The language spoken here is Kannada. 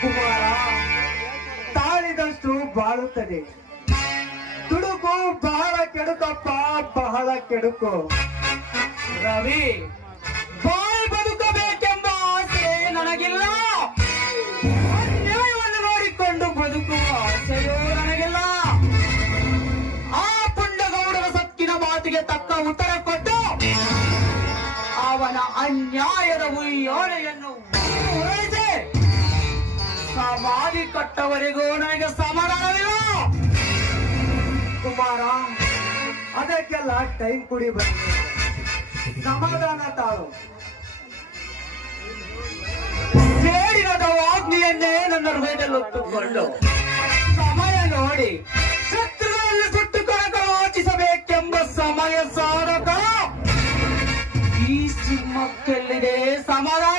ಕುಮಾರ, ತಾಳಿದಷ್ಟು ಬಾಳುತ್ತದೆ. ತುಡುಕು ಬಹಳ ಕೆಡುಕಪ್ಪ, ಬಹಳ ಕೆಡುಕು. ರವಿ, ಬಾಳಿ ಬದುಕಬೇಕೆಂಬ ಆಸೆ ನನಗಿಲ್ಲ. ಅನ್ಯಾಯವನ್ನು ನೋಡಿಕೊಂಡು ಬದುಕುವ ಆಸೆಯೂ ನನಗಿಲ್ಲ. ಆ ಪುಂಡಗೌಡರ ಸಕ್ಕಿನ ಮಾತಿಗೆ ತಕ್ಕ ಉತ್ತರ ಕೊಟ್ಟು ಅವನ ಅನ್ಯಾಯದ ಉಯ್ಯಾಲೆಯನ್ನು ಉರುಳಿಸಿ ಸಮಾಧಿ ಕಟ್ಟವರೆಗೂ ನನಗೆ ಸಮಾಧಾನವಿಲ್ಲ. ಕುಮಾರ, ಅದಕ್ಕೆಲ್ಲ ಟೈಮ್ ಕುಡಿ ಬಂದ ಸಮಾಧಾನ ತಾಳು. ಸೇಡಿನದ ವಾಗ್ನಿಯನ್ನೇ ನನ್ನ ಹೃದಯದಲ್ಲಿ ಹೊತ್ತುಕೊಂಡು ಸಮಯ ನೋಡಿ ಶತ್ರುಗಳಲ್ಲಿ ಸುಟ್ಟು ಕಳಕಳಾಚಿಸಬೇಕೆಂಬ ಸಮಯ ಸಾಧಕ. ಈ ಸಿಂಹಕ್ಕೆಲ್ಲಿದೆ ಸಮಾಧಾನ?